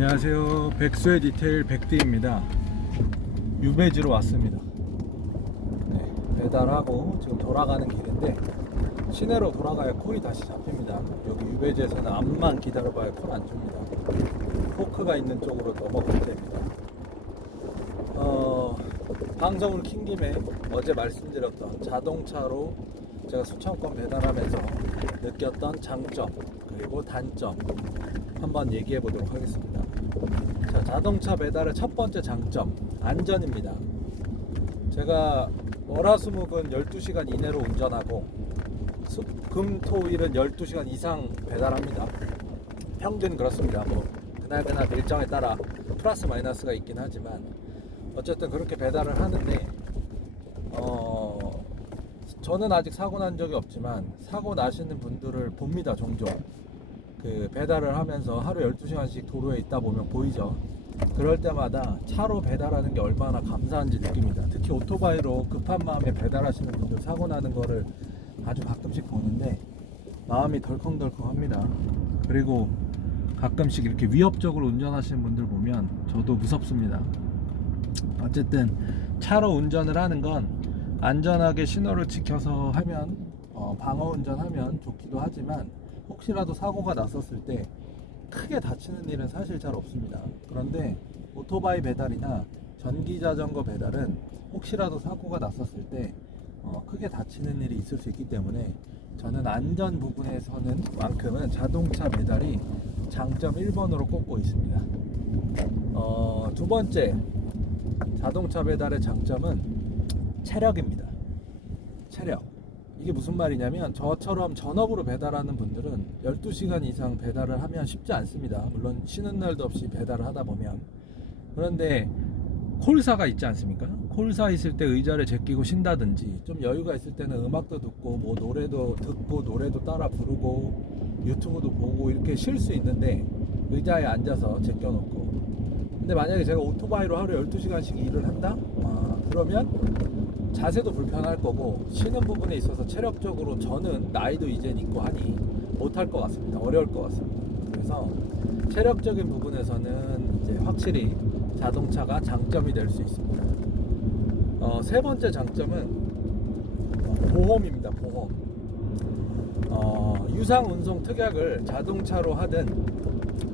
안녕하세요. 백수의 디테일 백디입니다. 유배지로 왔습니다. 네, 배달하고 지금 돌아가는 길인데 시내로 돌아가야 콜이 다시 잡힙니다. 여기 유배지에서는 암만 기다려봐야 콜 안 줍니다. 포크가 있는 쪽으로 넘어가야 됩니다. 방송을 킨 김에 어제 말씀드렸던 자동차로 제가 수천 건 배달하면서 느꼈던 장점 그리고 단점 한번 얘기해 보도록 하겠습니다. 자, 자동차 배달의 첫 번째 장점, 안전입니다. 제가 월화수목은 12시간 이내로 운전하고 금, 토, 일은 12시간 이상 배달합니다. 평균 그렇습니다. 뭐 그날 일정에 따라 플러스 마이너스가 있긴 하지만 어쨌든 그렇게 배달을 하는데 저는 아직 사고 난 적이 없지만 사고 나시는 분들을 봅니다. 종종 그 배달을 하면서 하루 12시간씩 도로에 있다 보면 보이죠. 그럴 때마다 차로 배달하는 게 얼마나 감사한지 느낍니다. 특히 오토바이로 급한 마음에 배달하시는 분들 사고 나는 거를 아주 가끔씩 보는데 마음이 덜컹덜컹합니다. 그리고 가끔씩 이렇게 위협적으로 운전하시는 분들 보면 저도 무섭습니다. 어쨌든 차로 운전을 하는 건 안전하게 신호를 지켜서 하면 방어 운전하면 좋기도 하지만 혹시라도 사고가 났었을 때 크게 다치는 일은 사실 잘 없습니다. 그런데 오토바이 배달이나 전기자전거 배달은 혹시라도 사고가 났었을 때 크게 다치는 일이 있을 수 있기 때문에 저는 안전 부분에서는 만큼은 자동차 배달이 장점 1번으로 꼽고 있습니다. 두 번째 자동차 배달의 장점은 체력입니다. 체력. 이게 무슨 말이냐면 저처럼 전업으로 배달하는 분들은 12시간 이상 배달을 하면 쉽지 않습니다. 물론 쉬는 날도 없이 배달을 하다 보면. 그런데 콜사가 있지 않습니까? 콜사 있을 때 의자를 제끼고 쉰다든지 좀 여유가 있을 때는 음악도 듣고 뭐 노래도 듣고 노래도 따라 부르고 유튜브도 보고 이렇게 쉴 수 있는데 의자에 앉아서 제껴놓고. 근데 만약에 제가 오토바이로 하루 12시간씩 일을 한다? 그러면 자세도 불편할 거고 쉬는 부분에 있어서 체력적으로 저는 나이도 이젠 있고 하니 못할 것 같습니다. 어려울 것 같습니다. 그래서 체력적인 부분에서는 이제 확실히 자동차가 장점이 될 수 있습니다. 세 번째 장점은 보험입니다. 보험. 유상운송 특약을 자동차로 하든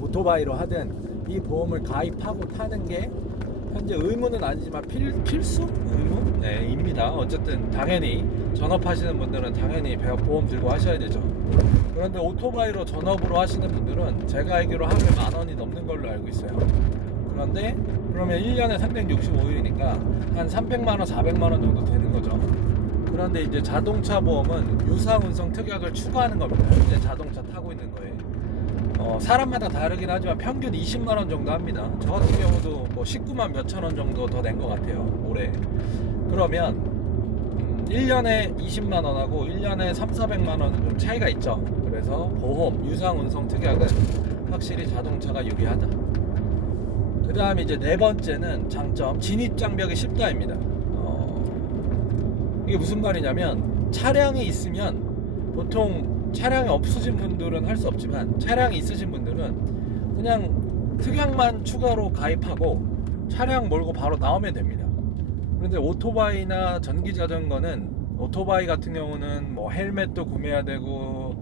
오토바이로 하든 이 보험을 가입하고 타는 게 현재 의무는 아니지만 필수? 의무? 네, 입니다. 어쨌든 당연히 전업하시는 분들은 당연히 보험 들고 하셔야 되죠. 그런데 오토바이로 전업으로 하시는 분들은 제가 알기로 하루에 10,000원이 넘는 걸로 알고 있어요. 그런데 그러면 1년에 365일이니까 한 300만원, 400만원 정도 되는 거죠. 그런데 이제 자동차 보험은 유상운송 특약을 추가하는 겁니다. 이제 자동차 타고 있는 거예요. 사람마다 다르긴 하지만 평균 20만원 정도 합니다. 저 같은 경우도 뭐 19만 몇천원 정도 더 낸 것 같아요, 올해. 그러면 1년에 20만원하고 1년에 3, 400만원은 좀 차이가 있죠. 그래서 보험, 유상운송 특약은 확실히 자동차가 유리하다. 그 다음에 이제 네 번째는 장점, 진입장벽이 쉽다입니다. 이게 무슨 말이냐면 차량이 있으면 보통 차량이 없으신 분들은 할 수 없지만 차량이 있으신 분들은 그냥 특약만 추가로 가입하고 차량 몰고 바로 나오면 됩니다. 그런데 오토바이나 전기자전거는 오토바이 같은 경우는 뭐 헬멧도 구매해야 되고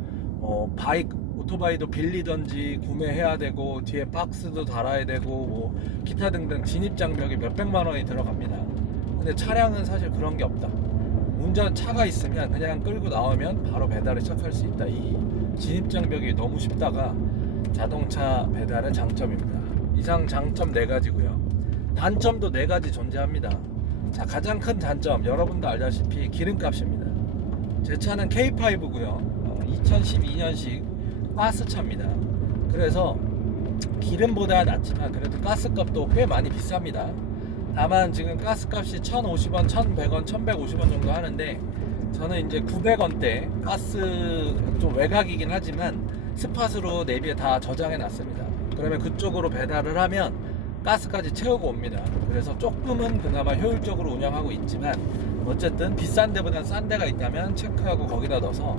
오토바이도 빌리던지 구매해야 되고 뒤에 박스도 달아야 되고 뭐 기타 등등 진입장벽이 몇백만 원이 들어갑니다. 근데 차량은 사실 그런 게 없다. 운전차가 있으면 그냥 끌고 나오면 바로 배달을 시작할 수 있다. 이 진입장벽이 너무 쉽다가 자동차 배달의 장점입니다. 이상 장점 4가지고요. 단점도 4가지 존재합니다. 자, 가장 큰 단점 여러분도 알다시피 기름값입니다. 제 차는 K5고요. 2012년식 가스차입니다. 그래서 기름보다 낫지만 그래도 가스값도 꽤 많이 비쌉니다. 다만 지금 가스값이 1,050원, 1,100원, 1,150원 정도 하는데 저는 이제 900원대 가스 좀 외곽이긴 하지만 스팟으로 내비에 다 저장해 놨습니다. 그러면 그쪽으로 배달을 하면 가스까지 채우고 옵니다. 그래서 조금은 그나마 효율적으로 운영하고 있지만 어쨌든 비싼 데보단 싼 데가 있다면 체크하고 거기다 넣어서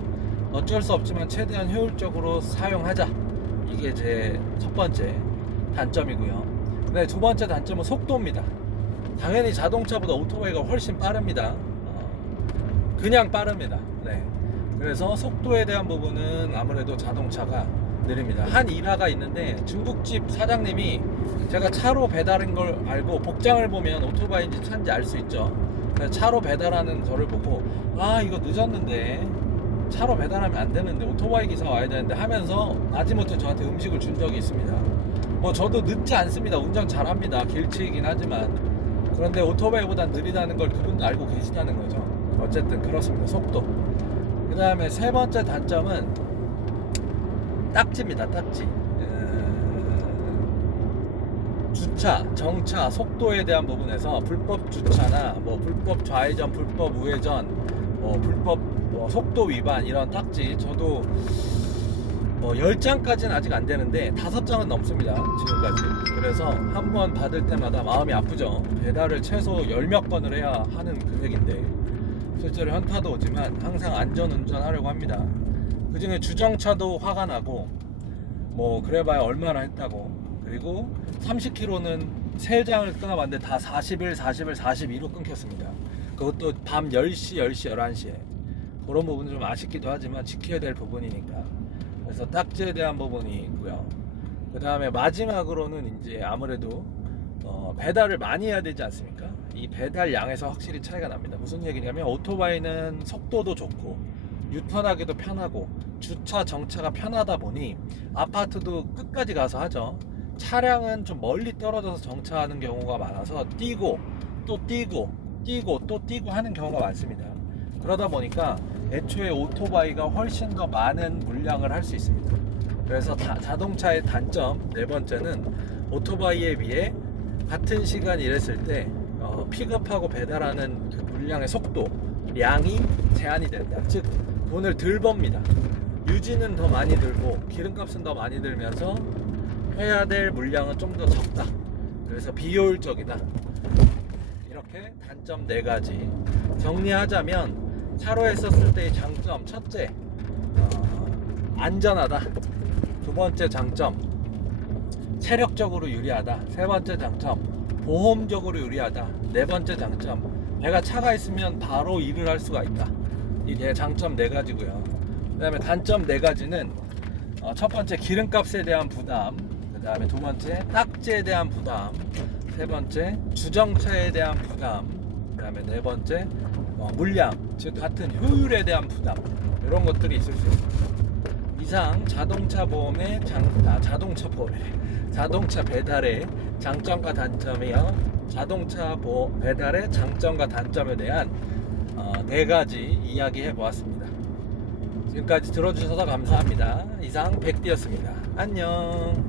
어쩔 수 없지만 최대한 효율적으로 사용하자. 이게 제 첫 번째. 단점이고요. 네, 두 번째 단점은 속도입니다. 당연히 자동차보다 오토바이가 훨씬 빠릅니다. 그냥 빠릅니다. 네. 그래서 속도에 대한 부분은 아무래도 자동차가 느립니다. 한 일화가 있는데 중국집 사장님이 제가 차로 배달인 걸 알고 복장을 보면 오토바이인지 차인지 알 수 있죠. 그래서 차로 배달하는 저를 보고 아 이거 늦었는데 차로 배달하면 안 되는데 오토바이 기사 와야 되는데 하면서 마지못해 저한테 음식을 준 적이 있습니다. 뭐 저도 늦지 않습니다. 운전 잘합니다. 길치이긴 하지만 그런데 오토바이보다 느리다는 걸 그분도 알고 계시다는 거죠. 어쨌든 그렇습니다. 속도. 그 다음에 세 번째 단점은 딱지입니다. 딱지. 주차, 정차, 속도에 대한 부분에서 불법 주차나 뭐 불법 좌회전, 불법 우회전, 불법 속도 위반 이런 딱지 저도 10장까지는 아직 안 되는데 5장은 넘습니다. 지금까지. 그래서 한 번 받을 때마다 마음이 아프죠. 배달을 최소 10몇 건을 해야 하는 금액인데 실제로 현타도 오지만 항상 안전운전 하려고 합니다. 그 중에 주정차도 화가 나고 뭐 그래봐야 얼마나 했다고. 그리고 30km는 3장을 끊어봤는데 다 41, 42로 끊겼습니다. 그것도 밤 10시, 11시에 그런 부분은 좀 아쉽기도 하지만 지켜야 될 부분이니까. 그래서 딱지에 대한 부분이 있고요. 그 다음에 마지막으로는 이제 아무래도 배달을 많이 해야 되지 않습니까? 이 배달 양에서 확실히 차이가 납니다. 무슨 얘기냐면 오토바이는 속도도 좋고 유턴하기도 편하고 주차 정차가 편하다 보니 아파트도 끝까지 가서 하죠. 차량은 좀 멀리 떨어져서 정차하는 경우가 많아서 뛰고 또 뛰고 또 뛰고 하는 경우가 많습니다. 그러다 보니까 애초에 오토바이가 훨씬 더 많은 물량을 할 수 있습니다. 그래서 자동차의 단점 네 번째는 오토바이에 비해 같은 시간 일했을 때 픽업하고 배달하는 그 물량의 속도, 량이 제한이 된다. 즉 돈을 덜 법니다. 유지는 더 많이 들고 기름값은 더 많이 들면서 해야 될 물량은 좀 더 적다. 그래서 비효율적이다. 이렇게 단점 4가지 정리하자면 차로에 썼을 때의 장점 첫째 안전하다. 두 번째 장점 체력적으로 유리하다. 세 번째 장점 보험적으로 유리하다. 네 번째 장점 내가 차가 있으면 바로 일을 할 수가 있다. 이게 장점 4가지고요. 그 다음에 단점 4가지는 첫 번째 기름값에 대한 부담, 그 다음에 두 번째 딱지에 대한 부담, 세 번째 주정차에 대한 부담, 그 다음에 네 번째 물량, 즉 같은 효율에 대한 부담, 이런 것들이 있을 수 있습니다. 이상 자동차 보험의 자동차 배달의 장점과 단점이요, 자동차 배달의 장점과 단점에 대한 4가지 이야기해 보았습니다. 지금까지 들어주셔서 감사합니다. 이상 백디였습니다. 안녕.